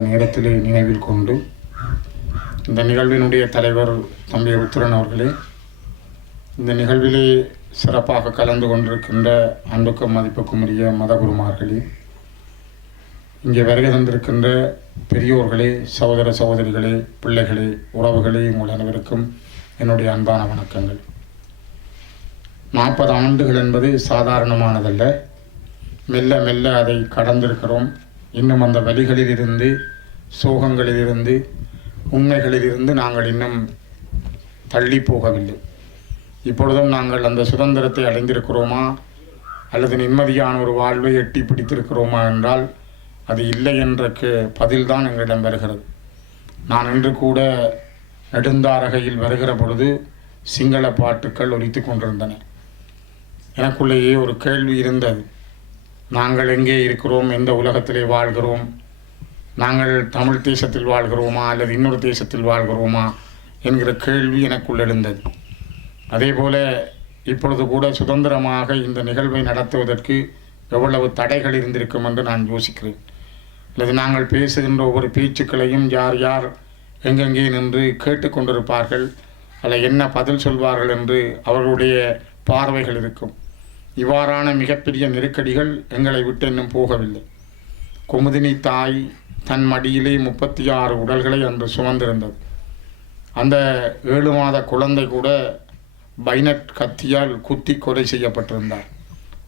நேரத்திலே நினைவில் கொண்டு இந்த நிகழ்வினுடைய தலைவர் தம்பி உத்திரன் அவர்களே இந்த நிகழ்விலே சிறப்பாக கலந்து கொண்டிருக்கின்ற அன்புக்கும் மதிப்புக்கும் உரிய மதகுருமார்களே இங்கே வருகை தந்திருக்கின்ற பெரியோர்களே சகோதர சகோதரிகளே பிள்ளைகளே உறவுகளே உங்கள் அனைவருக்கும் என்னுடைய அன்பான வணக்கங்கள். நாற்பது ஆண்டுகள் என்பது சாதாரணமானதல்ல. மெல்ல மெல்ல அதை கடந்திருக்கிறோம். இன்னும் அந்த வழிகளிலிருந்து சோகங்களிலிருந்து உண்மைகளிலிருந்து நாங்கள் இன்னும் தள்ளி போகவில்லை. இப்பொழுதும் நாங்கள் அந்த சுதந்திரத்தை அடைந்திருக்கிறோமா? அல்லது நிம்மதியான ஒரு வாழ்வை எட்டி பிடித்திருக்கிறோமா என்றால் அது இல்லை என்ற கே பதில்தான் எங்களிடம் வருகிறது. நான் இன்று கூட நெடுந்தாரகையில் வருகிற பொழுது சிங்கள பாட்டுக்கள் ஒலித்து கொண்டிருந்தன. எனக்குள்ளேயே ஒரு கேள்வி இருந்தது. நாங்கள் எங்கே இருக்கிறோம்? எந்த உலகத்திலே வாழ்கிறோம்? நாங்கள் தமிழ் தேசத்தில் வாழ்கிறோமா? அல்லது இன்னொரு தேசத்தில் வாழ்கிறோமா? என்கிற கேள்வி எனக்குள் எழுந்தது. அதே போல இப்பொழுது கூட சுதந்திரமாக இந்த நிகழ்வை நடத்துவதற்கு எவ்வளவு தடைகள் இருந்திருக்கும் என்று நான் யோசிக்கிறேன். அல்லது நாங்கள் பேசுகின்ற ஒவ்வொரு பேச்சுக்களையும் யார் யார் எங்கெங்கே நின்று கேட்டுக்கொண்டிருப்பார்கள் அல்ல என்ன பதில் சொல்வார்கள் என்று அவர்களுடைய பார்வைகள் இருக்கும். இவ்வாறான மிகப்பெரிய நெருக்கடிகள் எங்களை விட்டு இன்னும் போகவில்லை. குமுதினி தாய் தன் மடியிலே முப்பத்தி ஆறு உடல்களை அன்று சுமந்திருந்தது. அந்த ஏழு மாத குழந்தை கூட பைனட் கத்தியால் குத்தி கொலை செய்யப்பட்டிருந்தார்.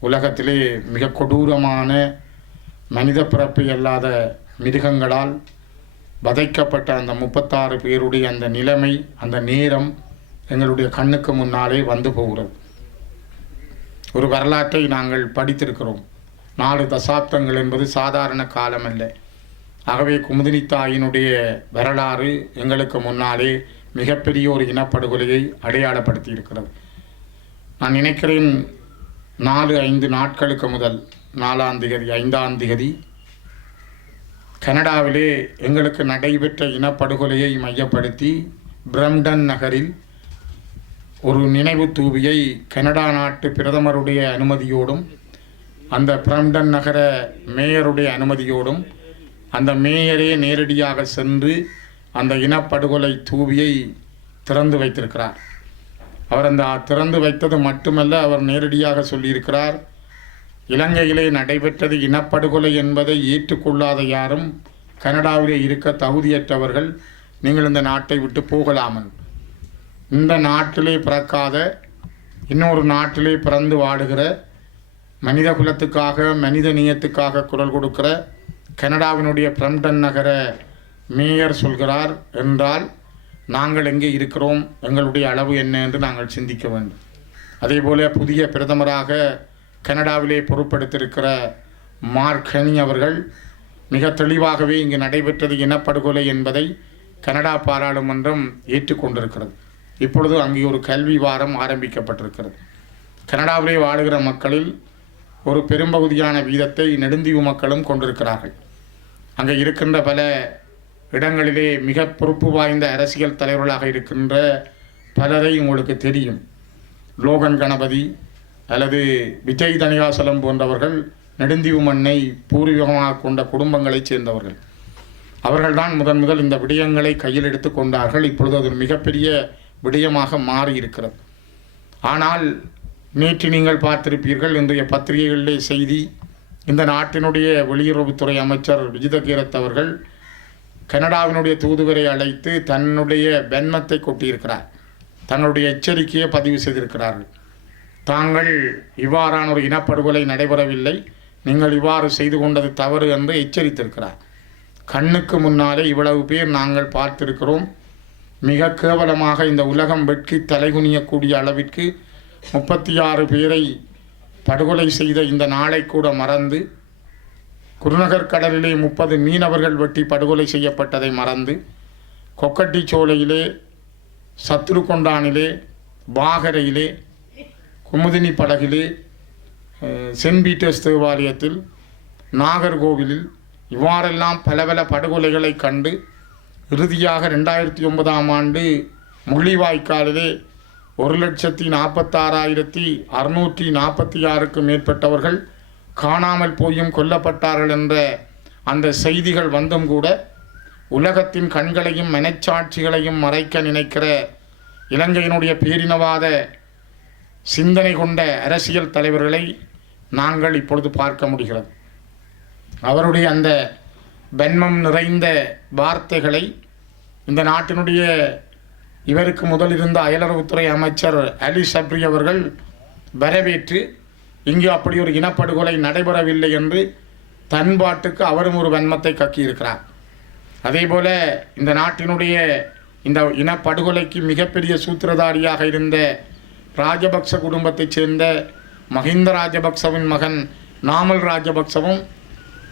உலகத்திலே மிக கொடூரமான மனித பிறப்பு அல்லாத மிருகங்களால் வதைக்கப்பட்ட அந்த முப்பத்தாறு பேருடைய அந்த நிலைமை அந்த நேரம் எங்களுடைய கண்ணுக்கு முன்னாலே வந்து போகிறது. ஒரு வரலாற்றை நாங்கள் படித்திருக்கிறோம். நாலு தசாப்தங்கள் என்பது சாதாரண காலம் அல்ல. ஆகவே குமுதினி தாயினுடைய வரலாறு எங்களுக்கு முன்னாலே மிகப்பெரிய ஒரு இனப்படுகொலையை அடையாளப்படுத்தி இருக்கிறது நான் நினைக்கிறேன் நாலு ஐந்து நாட்களுக்கு முதல் நாலாம் திகதி ஐந்தாம் திகதி கனடாவிலே எங்களுக்கு நடைபெற்ற இனப்படுகொலையை மையப்படுத்தி பிரம்டன் நகரில் ஒரு நினைவு தூவியை கனடா நாட்டு பிரதமருடைய அனுமதியோடும் அந்த பிரம்டன் நகர மேயருடைய அனுமதியோடும் அந்த மேயரே நேரடியாக சென்று அந்த இனப்படுகொலை தூவியை திறந்து வைத்திருக்கிறார். அவர் அந்த திறந்து வைத்தது மட்டுமல்ல அவர் நேரடியாக சொல்லியிருக்கிறார் இலங்கையிலே நடைபெற்றது இனப்படுகொலை என்பதை ஏற்றுக்கொள்ளாத யாரும் கனடாவிலே இருக்க தகுதியற்றவர்கள் நீங்கள் இந்த நாட்டை விட்டு போகலாமல் இந்த நாட்டிலே பிறக்காத இன்னொரு நாட்டிலே பிறந்து வாடுகிற மனித குலத்துக்காக மனித நேயத்துக்காக குரல் கொடுக்கிற கனடாவினுடைய பிரம்டன் நகர மேயர் சொல்கிறார் என்றால் நாங்கள் எங்கே இருக்கிறோம்? எங்களுடைய அளவு என்ன? என்று நாங்கள் சிந்திக்க வேண்டும். அதேபோல புதிய பிரதமராக கனடாவிலே பொறுப்பெடுத்திருக்கிற மார்கனி அவர்கள் மிக தெளிவாகவே இங்கு நடைபெற்றது இனப்படுகொலை என்பதை கனடா பாராளுமன்றம் ஏற்றுக்கொண்டிருக்கிறது. இப்பொழுது அங்கே ஒரு கல்வி வாரம் ஆரம்பிக்கப்பட்டிருக்கிறது. கனடாவிலே வாழுகிற மக்களில் ஒரு பெரும்பகுதியான வீதத்தை நெடுந்தீவு மக்களும் கொண்டிருக்கிறார்கள். அங்கே இருக்கின்ற பல இடங்களிலே மிக பொறுப்பு வாய்ந்த அரசியல் தலைவர்களாக இருக்கின்ற பலரை உங்களுக்கு தெரியும். லோகன் கணபதி அல்லது விஜய் தனிகாசலம் போன்றவர்கள் நெடுந்தீவு மண்ணை பூர்வீகமாக கொண்ட குடும்பங்களைச் சேர்ந்தவர்கள். அவர்கள்தான் முதன் முதல் இந்த விடயங்களை கையில் எடுத்து கொண்டார்கள். இப்பொழுது அது ஒரு மிகப்பெரிய விடயமாக மாறியிருக்கிறது. ஆனால் நேற்று நீங்கள் பார்த்திருப்பீர்கள் இன்றைய பத்திரிகைகளிலே செய்தி இந்த நாட்டினுடைய வெளியுறவுத்துறை அமைச்சர் விஜித கீரத் அவர்கள் கனடாவினுடைய தூதுவரை அழைத்து தன்னுடைய வெண்மத்தை கொட்டியிருக்கிறார். தன்னுடைய எச்சரிக்கையை பதிவு செய்திருக்கிறார்கள். தாங்கள் இவ்வாறான ஒரு இனப்படுகொலை நடைபெறவில்லை. நீங்கள் இவ்வாறு செய்து கொண்டது தவறு என்று எச்சரித்திருக்கிறார். கண்ணுக்கு முன்னாலே இவ்வளவு பேர் நாங்கள் பார்த்திருக்கிறோம். மிக கேவலமாக இந்த உலகம் வெட்கி தலைகுனியக்கூடிய அளவிற்கு முப்பத்தி ஆறு பேரை படுகொலை செய்த இந்த நாளை கூட மறந்து குருநகர் கடலிலே முப்பது மீனவர்கள் வெட்டி படுகொலை செய்யப்பட்டதை மறந்து கொக்கட்டி சோலையிலே சத்துருக்கொண்டானிலே வாகரையிலே குமுதினி படகிலே சென்ட் பீட்டர்ஸ் தேவாலயத்தில் நாகர்கோவிலில் இவ்வாறெல்லாம் பல பல படுகொலைகளை கண்டு இறுதியாக ரெண்டாயிரத்தி ஒன்பதாம் ஆண்டு முள்ளிவாய்க்காலிலே ஒரு லட்சத்தி நாற்பத்தாறாயிரத்தி அறுநூற்றி நாற்பத்தி ஆறுக்கும் மேற்பட்டவர்கள் காணாமல் போயும் கொல்லப்பட்டார்கள் என்ற அந்த செய்திகள் வந்தும் கூட உலகத்தின் கண்களையும் மனச்சாட்சிகளையும் மறைக்க நினைக்கிற இலங்கையினுடைய பேரினவாத சிந்தனை கொண்ட அரசியல் தலைவர்களை நாங்கள் இப்பொழுது பார்க்க முடிகிறது. அவருடைய அந்த வெண்மம் நிறைந்த வார்த்தைகளை இந்த நாட்டினுடைய இவருக்கு முதல் இருந்த அயலுறவுத்துறை அமைச்சர் அலி சப்ரி அவர்கள் வரவேற்று இங்கு அப்படி ஒரு இனப்படுகொலை நடைபெறவில்லை என்று தன்பாட்டுக்கு அவரும் ஒரு வன்மத்தை கக்கியிருக்கிறார். அதேபோல இந்த நாட்டினுடைய இந்த இனப்படுகொலைக்கு மிகப்பெரிய சூத்திரதாரியாக இருந்த ராஜபக்ச குடும்பத்தைச் சேர்ந்த மஹிந்த ராஜபக்சவின் மகன் நாமல் ராஜபக்சவும்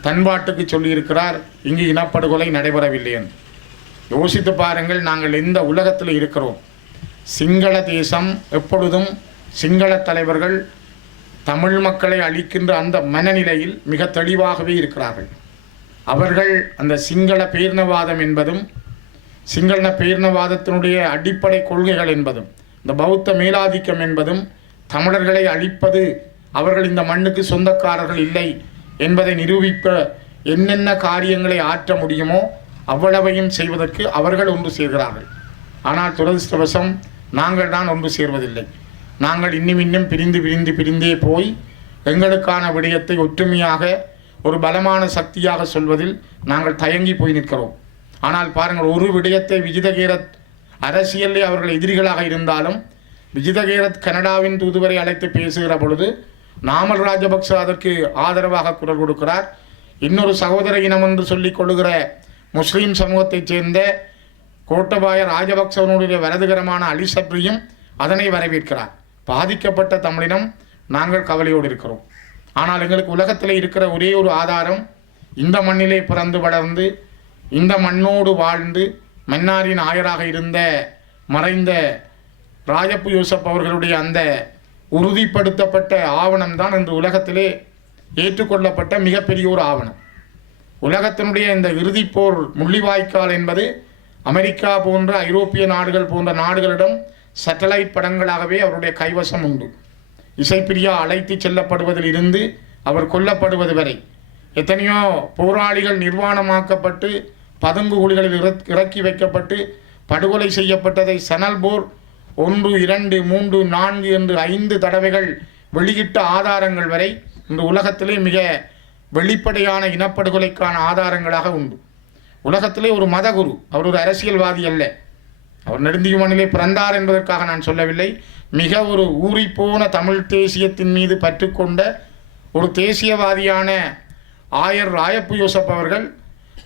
தன்பாட்டுக்கு சொல்லியிருக்கிறார் இங்கு இனப்படுகொலை நடைபெறவில்லை என்று. யோசித்து பாருங்கள் நாங்கள் இந்த உலகத்தில் இருக்கிறோம்? சிங்கள தேசம் எப்பொழுதும் சிங்கள தலைவர்கள் தமிழ் மக்களை அழிக்கின்ற அந்த மனநிலையில் மிக தெளிவாகவே இருக்கிறார்கள். அவர்கள் அந்த சிங்கள பேர்ணவாதம் என்பதும் சிங்கள பேர்ணவாதத்தினுடைய அடிப்படை கொள்கைகள் என்பதும் இந்த பௌத்த மேலாதிக்கம் என்பதும் தமிழர்களை அழிப்பது அவர்கள் இந்த மண்ணுக்கு சொந்தக்காரர்கள் இல்லை என்பதை நிரூபிப்ப என்னென்ன காரியங்களை ஆற்ற முடியுமோ அவ்வளவையும் செய்வதற்கு அவர்கள் ஒன்று சேர்கிறார்கள். ஆனால் துரதிருஷ்டவசம் நாங்கள் தான் ஒன்று சேர்வதில்லை. நாங்கள் இன்னும் இன்னும் பிரிந்து பிரிந்து பிரிந்தே போய் எங்களுக்கான விடயத்தை ஒற்றுமையாக ஒரு பலமான சக்தியாக சொல்வதில் நாங்கள் தயங்கி போய் நிற்கிறோம். ஆனால் பாருங்கள் ஒரு விடயத்தை விஜிதகீரத் அரசியலில் அவர்கள் எதிரிகளாக இருந்தாலும் விஜிதகீரத் கனடாவின் தூதுவரை அழைத்து பேசுகிற பொழுது நாமல் ராஜபக்ச அதற்கு ஆதரவாக குரல் கொடுக்கிறார். இன்னொரு சகோதர இனம் என்று சொல்லிக் கொள்ளுகிற முஸ்லீம் சமூகத்தைச் சேர்ந்த கோட்டபாய ராஜபக்சவனுடைய வரதுகரமான அலி சப்ரியும் அதனை வரவேற்கிறார். பாதிக்கப்பட்ட தமிழினம் நாங்கள் கவலையோடு இருக்கிறோம். ஆனால் எங்களுக்கு உலகத்தில் இருக்கிற ஒரே ஒரு ஆதாரம் இந்த மண்ணிலே பிறந்து வளர்ந்து இந்த மண்ணோடு வாழ்ந்து மன்னாரின் ஆயராக இருந்த மறைந்த ராஜப்பு யூசப் அவர்களுடைய அந்த உறுதிப்படுத்தப்பட்ட ஆவணம் தான் இன்று உலகத்திலே ஏற்றுக்கொள்ளப்பட்ட மிகப்பெரிய ஒரு ஆவணம். உலகத்தினுடைய இந்த இறுதிப்போர் முள்ளிவாய்க்கால் என்பது அமெரிக்கா போன்ற ஐரோப்பிய நாடுகள் போன்ற நாடுகளிடம் சேட்டலைட் படங்களாகவே அவருடைய கைவசம் உண்டு. இசைப்பிரியா அழைத்து செல்லப்படுவதில் இருந்து அவர் கொல்லப்படுவது வரை எத்தனையோ போராளிகள் நிர்வாணமாக்கப்பட்டு பதுங்கு குழிகளில் இறக்- இறக்கி வைக்கப்பட்டு படுகொலை செய்யப்பட்டதை சனல் போர் ஒன்று இரண்டு மூன்று நான்கு என்று ஐந்து தடவைகள் வெளியிட்ட ஆதாரங்கள் வரை இந்த உலகத்திலே மிக வெளிப்படையான இனப்படுகொலைக்கான ஆதாரங்களாக உண்டு. உலகத்திலே ஒரு மதகுரு அவர் ஒரு அரசியல்வாதி அல்ல. அவர் நெடுந்தியுமனிலே பிறந்தார் என்பதற்காக நான் சொல்லவில்லை. மிக ஒரு ஊறிப்போன தமிழ் தேசியத்தின் மீது பற்றுக்கொண்ட ஒரு தேசியவாதியான ஆயர் ராயப்பு யோசப் அவர்கள்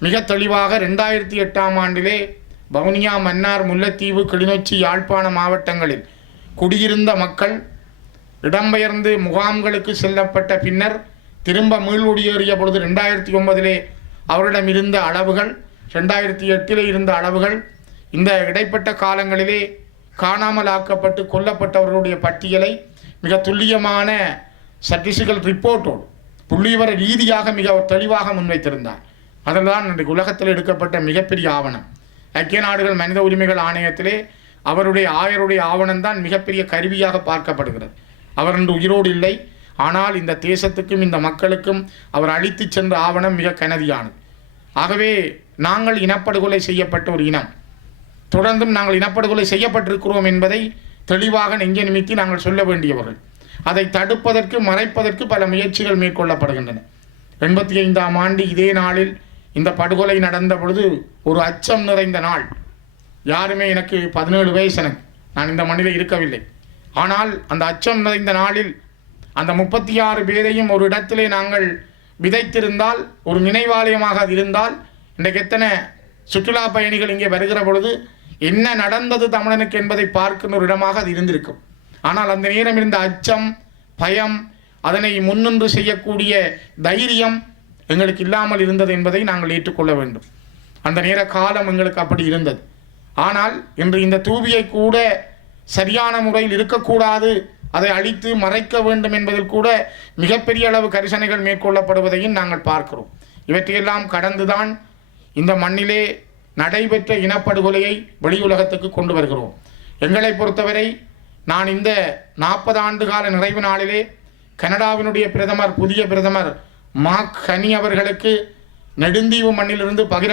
மிக தெளிவாக ரெண்டாயிரத்தி எட்டாம் ஆண்டிலே வவுனியா மன்னார் முல்லைத்தீவு கிளிநொச்சி யாழ்ப்பாண மாவட்டங்களில் குடியிருந்த மக்கள் இடம்பெயர்ந்து முகாம்களுக்கு செல்லப்பட்ட பின்னர் திரும்ப மீள்குடியேறிய பொழுது ரெண்டாயிரத்தி ஒன்பதிலே அவரிடம் இருந்த அளவுகள் ரெண்டாயிரத்தி எட்டிலே இருந்த அளவுகள் இந்த இடைப்பட்ட காலங்களிலே காணாமல் ஆக்கப்பட்டு கொல்லப்பட்டவர்களுடைய பட்டியலை மிக துல்லியமான ஸ்டட்டிஸ்டிக்கல் ரிப்போர்ட்டோடு புள்ளிவர ரீதியாக மிக தெளிவாக முன்வைத்திருந்தார். அதெல்லாம் இன்றைக்கு உலகத்தில் எடுக்கப்பட்ட மிகப்பெரிய ஆவணம். ஐக்கிய நாடுகள் மனித உரிமைகள் ஆணையத்திலே அவருடைய ஆயருடைய ஆவணம்தான் மிகப்பெரிய கருவியாக பார்க்கப்படுகிறது. அவர் இன்று உயிரோடு இல்லை. ஆனால் இந்த தேசத்துக்கும் இந்த மக்களுக்கும் அவர் அழித்து சென்ற ஆவணம் மிக கனதியானது. ஆகவே நாங்கள் இனப்படுகொலை செய்யப்பட்ட ஒரு இனம். தொடர்ந்தும் நாங்கள் இனப்படுகொலை செய்யப்பட்டிருக்கிறோம் என்பதை தெளிவாக நெஞ்ச நிமித்தி நாங்கள் சொல்ல வேண்டியவர்கள். அதை தடுப்பதற்கு மறைப்பதற்கு பல முயற்சிகள் மேற்கொள்ளப்படுகின்றன. எண்பத்தி ஐந்தாம் ஆண்டு இதே நாளில் இந்த படுகொலை நடந்த பொழுது ஒரு அச்சம் நிறைந்த நாள். யாருமே எனக்கு பதினேழு வயசு எனக்கு. நான் இந்த மண்ணில் இருக்கவில்லை. ஆனால் அந்த அச்சம் நிறைந்த நாளில் அந்த முப்பத்தி ஆறு பேரையும் ஒரு இடத்திலே நாங்கள் விதைத்திருந்தால் ஒரு நினைவாலயமாக அது இருந்தால் இன்றைக்கு எத்தனை சுற்றுலா பயணிகள் இங்கே வருகிற பொழுது என்ன நடந்தது தமிழனுக்கு என்பதை பார்க்கின்ற ஒரு இடமாக அது இருந்திருக்கும். ஆனால் அந்த நேரம் இருந்த அச்சம் பயம் அதனை முன்னின்று செய்யக்கூடிய தைரியம் எங்களுக்கு இல்லாமல் இருந்தது என்பதை நாங்கள் ஏற்றுக்கொள்ள வேண்டும். அந்த நேர காலம் எங்களுக்கு அப்படி இருந்தது. ஆனால் இன்று இந்த தூபியை கூட சரியான முறையில் இருக்கக்கூடாது அதை அழித்து மறைக்க வேண்டும் என்பதில் கூட மிகப்பெரிய அளவு கரிசனைகள் மேற்கொள்ளப்படுவதையும் நாங்கள் பார்க்கிறோம். இவற்றையெல்லாம் கடந்துதான் இந்த மண்ணிலே நடைபெற்ற இனப்படுகொலையை வெளியுலகத்துக்கு கொண்டு வருகிறோம். எங்களை பொறுத்தவரை நான் இந்த நாற்பது ஆண்டு கால நிறைவு நாளிலே கனடாவினுடைய பிரதமர் புதிய பிரதமர் மாக் ஹனி அவர்களுக்கு நெடுந்தீவு மண்ணிலிருந்து பகிரங்க